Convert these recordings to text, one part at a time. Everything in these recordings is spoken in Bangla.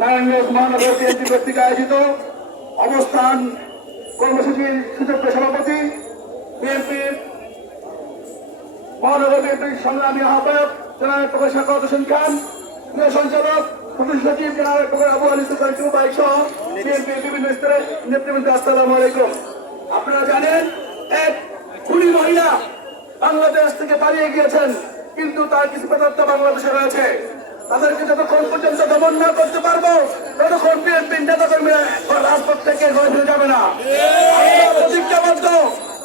নারায়ণগঞ্জ মহানগর বিএনপি কর্তৃক আয়োজিত অবস্থান কর্মসূচির সুযোগ্য সভাপতি বিএনপির মহানগর বিএনপির সংগ্রামী আহ্বায়ক জেনারেল প্রফেসর সাখাওয়াত হোসেন খান, সঞ্চালক প্রধান সচিব জেনারেল প্রফেসর আবু আলী সুলতান চুবাই সহ বিএনপির বিভিন্ন স্তরের নেতৃবৃন্দ, আসসালামু আলাইকুম। আপনারা জানেন, এক খুনি মহিলা বাংলাদেশ থেকে পালিয়ে গিয়েছেন, কিন্তু তার কিছু প্রেতাত্মা বাংলাদেশে রয়েছে। তাদেরকে যতক্ষণ পর্যন্ত দমন না করতে পারবো ততক্ষণ বিএনপির নেতাকর্মীরা রাজপথ থেকে ঘরে ফিরে যাবে না। প্রতিজ্ঞাবদ্ধ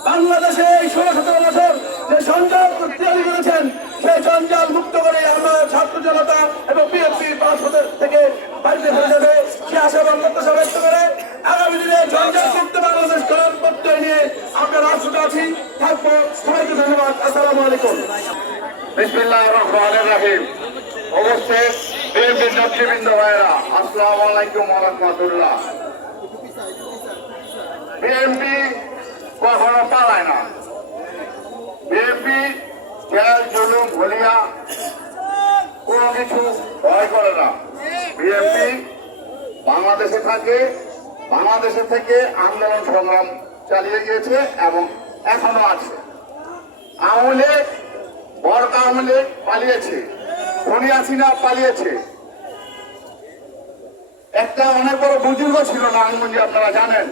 বাংলাদেশে এই 16-17 বছর যে সঞ্জাল তৈরি করেছেন, সেই সঞ্জাল মুক্ত করে আমরা ছাত্র জনতা এবং বিএনপি পাঁচদের থেকে বাড়িতে ফিরে যাবে সে আশা এবং প্রত্যাশা ব্যক্ত করে আগামী দিনে সঞ্জাল মুক্ত বাংলাদেশ করার প্রত্যয় নিয়ে আমরা রাষ্ট্রটা আছি, থাকবো। সবাইকে ধন্যবাদ। আসসালামু আলাইকুম। বিসমিল্লাহির রহমানির রহিম। উপস্থিত বিএনপির নেতৃবৃন্দ ভাইয়েরা, আসসালামু আলাইকুম ওয়া রাহমাতুল্লাহ। বিএনপি কখনো পালায় না। বিএনপি জেল জুলুম ভুলিয়া কোনো কিছু ভয় করে না। বিএনপি বাংলাদেশে থাকে, বাংলাদেশে থেকে আন্দোলন সংগ্রাম চালিয়ে গিয়েছে এবং এখনো আছে। আওয়ামী লীগ, বড় আওয়ামী লীগ পালিয়েছে, খুনি হাসিনা পালিয়েছে। একটা অনেক বড় বুজুর্গ ছিল নারায়ণগঞ্জে, আপনারা জানেন,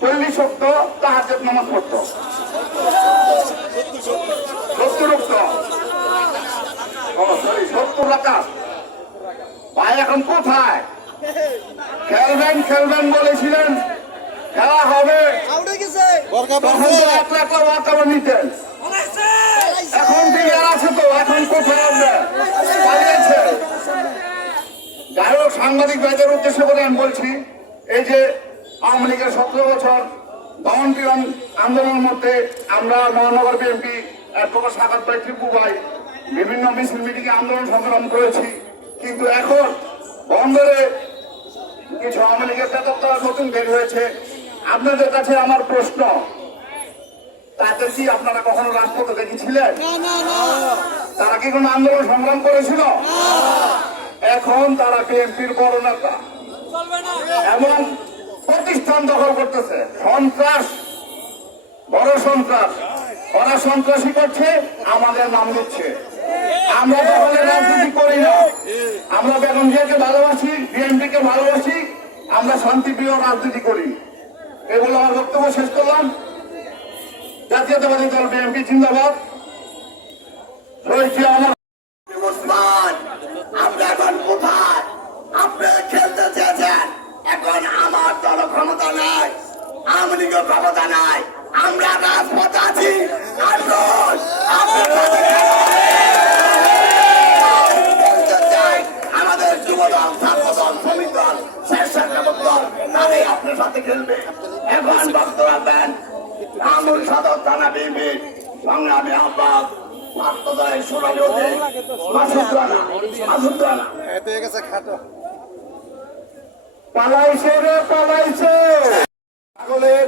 40 শক্ত তাহাজ্জুদ নামাজ পড়ত, 70 রাকাত। ভাই এখন কোথায়? খেলবেন খেলবেন বলেছিলেন, খেলা হবে, তখন তো 1 লাখ ওয়াকাবা নিতেন। এখন বিয়ার আছে তো, এখন কোথায় হবে? পালিয়েছে। যাই হোক, সাংবাদিক ভাইদের উদ্দেশ্য করে আমি বলছি, এই যে আওয়ামী লীগের 17 বছর দমন পীড়ন আন্দোলনের মধ্যে আমরা মহানগর বিএনপি প্রকাশ সাখাওয়াত ভাই, টিপু ভাই বিভিন্ন মিছিল মিটিংয়ে আন্দোলন সংগ্রাম করেছি, কিন্তু এখন বন্দরে কিছু আওয়ামী লীগের প্রেতাত্মা নতুন বের হয়েছে। আপনাদের কাছে আমার প্রশ্ন, তাদের কি আপনারা কখনো রাজপথে দেখেছিলেন? তারা কি কোনো আন্দোলন সংগ্রাম করেছিল? এখন তারা বিএনপির বড় নেতা এবং প্রতিষ্ঠান দখল করতেছে। সন্ত্রাস, বড় সন্ত্রাস। ওরা সন্ত্রাসী করছে, আমাদের নাম দিচ্ছে। আমরা দখলের রাজনীতি করি না। আমরা বেগম জিয়াকে ভালোবাসি, বিএনপিকে ভালোবাসি, আমরা শান্তিপ্রিয় রাজনীতি করি। এগুলো আমার বক্তব্য শেষ করলাম। জাতীয়তাবাদী দল বিএনপি জিন্দাবাদ। আমরা এখন কোথায়? আপনারা খেলতে চেয়েছেন, এখন আমার দল ক্ষমতা নাই, আওয়ামী লীগের ক্ষমতা নাই, আমরা রাজপথে আছি। আমাদের যুবদল, ছাত্রদল, শ্রমিক দল, স্বেচ্ছাসেবক দল, তারাই আপনার সাথে খেলবে। এখন বক্তব্য রাখবেন আমুল সদর থানা বিএনপির সংগ্রামী আহ্বায়ক ছাত্রদলের সোনালী অধিক মাসুদ রানা। পালাইছে রে, পালাইছে। ছাগলের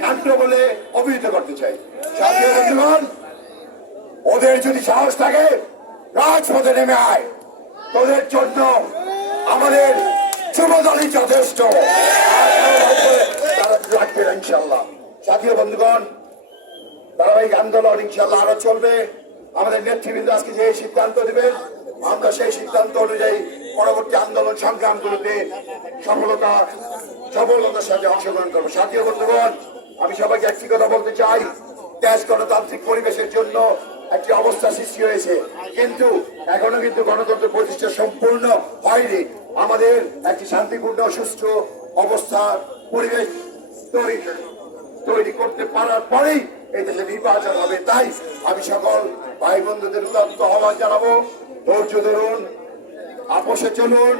কাণ্ড বলে অভিহিত করতে চাই। জাতীয় বন্ধুগণ, ওদের যদি সাহস থাকে রাজপথে নেমে আয়, তোদের জন্য আমাদের যুবদলই যথেষ্ট। তারা লাগবে না ইনশাল্লাহ। জাতীয় বন্ধুগণ, ধারাবাহিক আন্দোলন ইনশাল্লাহ আরো চলবে। আমাদের নেতৃবৃন্দ আজকে যে সিদ্ধান্ত দেবেন, আমরা সেই সিদ্ধান্ত অনুযায়ী পরবর্তী আন্দোলন সংগ্রামগুলোতে সফলতার সাথে অংশগ্রহণ করবো। জাতীয় বন্ধুগণ, আমি সবাইকে একটি কথা বলতে চাই, দেশ গণতান্ত্রিক পরিবেশের জন্য একটি অবস্থা সৃষ্টি হয়েছে, কিন্তু এখনো কিন্তু গণতন্ত্র প্রতিষ্ঠা সম্পূর্ণ হয়নি। আমাদের একটি শান্তিপূর্ণ সুস্থ অবস্থার পরিবেশ তৈরি করতে পারার পরেই এই দেশে নির্বাচন হবে। তাই আমি সকল ভাই বন্ধুদের উদাত্ত আহ্বান জানাবো, ধৈর্য ধরুন, আপোষে চলুন,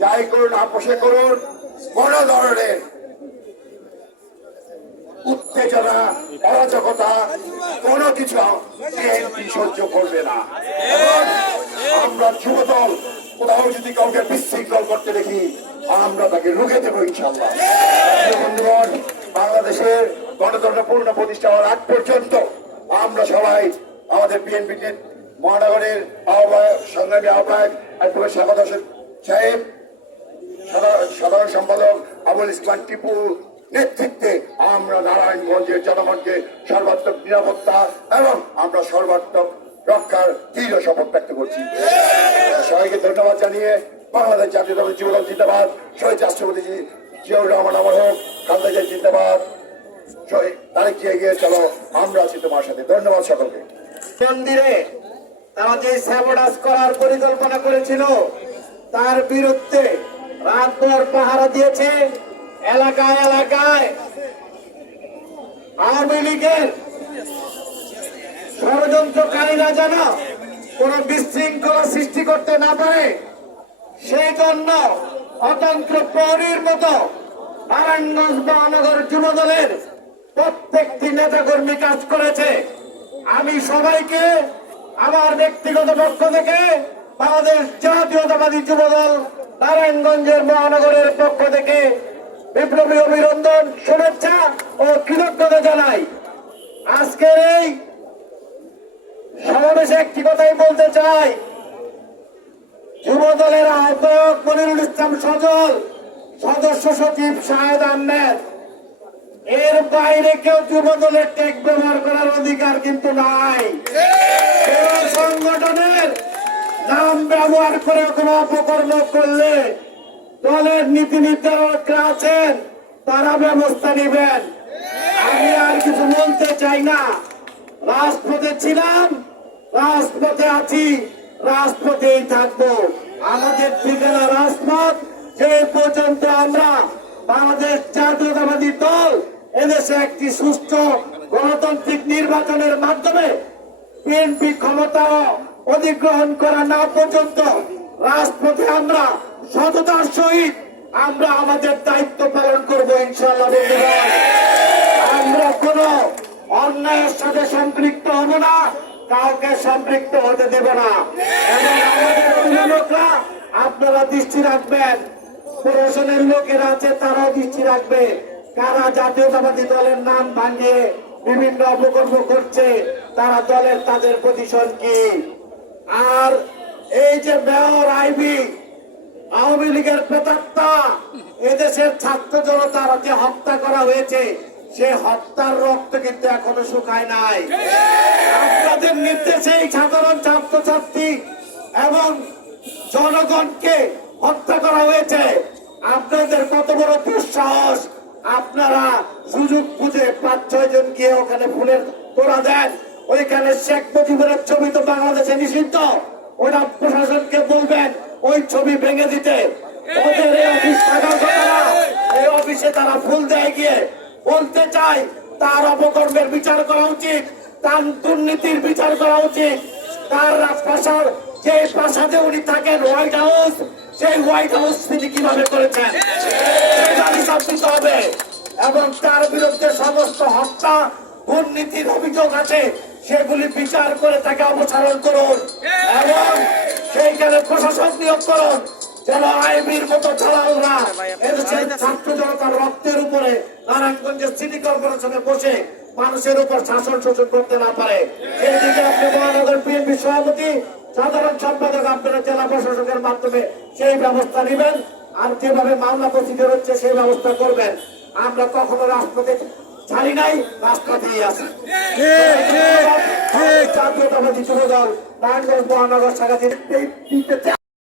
যাই করুন আপোষে করুন। কোন ধরনের উত্তেজনা, অরাজকতা কোনো কিছু বিএনপি সহ্য করবে না। আমরা যুবদল কোথাও যদি কাউকে বিশৃঙ্খল করতে দেখি, আমরা তাকে রুখে দেবো ইনশাল্লাহ। বন্ধুগণ, বাংলাদেশের গণতন্ত্র পূর্ণ প্রতিষ্ঠা হওয়ার আগ পর্যন্ত আমরা সবাই আমাদের বিএনপি মহানগরের আহ্বায়ক, সংগ্রামী আহ্বায়ক সাখাওয়াত হোসেন সাহেব, সাধারণ সম্পাদক আবুল ইসলাম টিপু নেতৃত্বে আমরা নারায়ণগঞ্জের জনগণকে সর্বাত্মক নিরাপত্তা এবং আমরা সর্বাত্মক রক্ষার দৃঢ় শপথ ব্যক্ত করছি। সবাইকে ধন্যবাদ জানিয়ে বাংলাদেশ জাতীয়তাবাদী যুবদল জিন্দাবাদ, শহীদ রাষ্ট্রপতি জিয়াউর রহমান আমার হোক, খালেদা জিয়া জিন্দাবাদ, তারিখ এগিয়ে চলো, আমরা আছি তোমার সাথে। ধন্যবাদ সকলকে। মন্দিরে তারা যে স্যাবোটাজ করার পরিকল্পনা করেছিল তার বিরুদ্ধে রাতভর পাহারা দিয়েছে। এলাকায় এলাকায় আওয়ামী লীগের ষড়যন্ত্রকারীরা যেন কোন বিশৃঙ্খলা সৃষ্টি করতে না পারে সেই জন্য অতন্ত্র প্রহরীর মতো নারায়ণগঞ্জ মহানগর যুব দলের প্রত্যেকটি নেতাকর্মী কাজ করেছে। আমি সবাইকে আমার ব্যক্তিগত পক্ষ থেকে বাংলাদেশ জাতীয়তাবাদী যুব দল নারায়ণগঞ্জের মহানগরের পক্ষ থেকে বিপ্লবী অভিনন্দন, শুভেচ্ছা ও কৃতজ্ঞতা জানাই। আজকের এই সমাবেশে একটি কথাই বলতে চাই, যুব দলের আহ্বায়ক মনিরুল ইসলাম সজল, সদস্য সচিব শাহেদ আহমেদ, এর বাইরে কেউ যুব দলের টেক ব্যবহার করার অধিকার কিন্তু নাই। সংগঠনের নাম ব্যবহার করে কোনো অপকর্ম করলে দলের নীতি নির্ধারকরা আছেন, তারা ব্যবস্থা নেবেন। আমি আর কিছু বলতে চাই না। রাজপথে ছিলাম, রাজপথে আছি, রাজপথেই থাকবো। আমাদের ঠিকানা রাজপথ। যে পর্যন্ত আমরা বাংলাদেশ জাতীয়তাবাদী দল এদেশে একটি সুষ্ঠু গণতান্ত্রিক নির্বাচনের মাধ্যমে বিএনপি ক্ষমতা অধিগ্রহণ করা না পর্যন্ত রাজপথে আমরা সততার সহিত আমরা আমাদের দায়িত্ব পালন করবো ইনশাআল্লাহ। বন্ধুগণ, আমরা কোন অন্যায়ের সাথে সম্পৃক্ত হব না, কাউকে সম্পৃক্ত হতে দেব না। এবং আমাদের অভিভাবকরা আপনারা দৃষ্টি রাখবেন, প্রশাসনের লোকেরা আছে তারাও দৃষ্টি রাখবে, কারা জাতীয়তাবাদী দলের নাম ভাঙিয়ে বিভিন্ন অপকর্ম করছে, তারা দলের তাদের পজিশন কি। আর এই যে মেয়র আইবি আওয়ামী লীগের প্রেতাত্মা, এদেশের ছাত্র জনতার যে হত্যা করা হয়েছে সে হত্যার রক্ত কিন্তু এখনো শুকায় নাই। আপনাদের নির্দেশে সাধারণ ছাত্রছাত্রী এবং জনগণকে হত্যা করা হয়েছে। আপনাদের কত বড় দুঃসাহস, আপনারা সুযোগ বুঝে 5-6 জন গিয়ে ওখানে ফুলের তোড়া দেন। ওইখানে শেখ মুজিবের ছবি তো বাংলাদেশে নিষিদ্ধ, ওটা প্রশাসনকে বলবেন ওই ছবি ভেঙে দিতে। ওদের এই অফিস থাকার কথা না, এই অফিসে তারা ফুল দেয় গিয়ে। বলতে চাই তার অপকর্মের বিচার করা উচিত, তার দুর্নীতির বিচার করা উচিত। তার প্রাসাদ, যে প্রাসাদে উনি থাকেন হোয়াইট হাউস, সেই হোয়াইট হাউস তিনি কিভাবে করেছেন সেটা হিসাব দিতে হবে। এবং তার বিরুদ্ধে সমস্ত হত্যা দুর্নীতির অভিযোগ আছে, সেগুলি বিচার করে তাকে অপসারণ করুন এবং সেইখানে প্রশাসন নিয়োগ করুন, যেন আইবির মতো দালালরা এদেশের ছাত্র জনতার রক্তের উপরে নারায়ণগঞ্জের সিটি কর্পোরেশনে বসে মানুষের উপর শাসন শোষণ করতে না পারে। এই দিকে আপনি মহানগর বিএনপি সভাপতি, সাধারণ সম্পাদক, আপনারা জেলা প্রশাসকের মাধ্যমে সেই ব্যবস্থা নেবেন। আর যেভাবে মামলা প্রসিডিউর হচ্ছে সেই ব্যবস্থা করবেন। আমরা কখনো রাজপথে ছাড়ি নাই, রাজপথেই আছি। জাতীয়তাবাদী যুব দল নারায়ণগঞ্জ মহানগর শাখা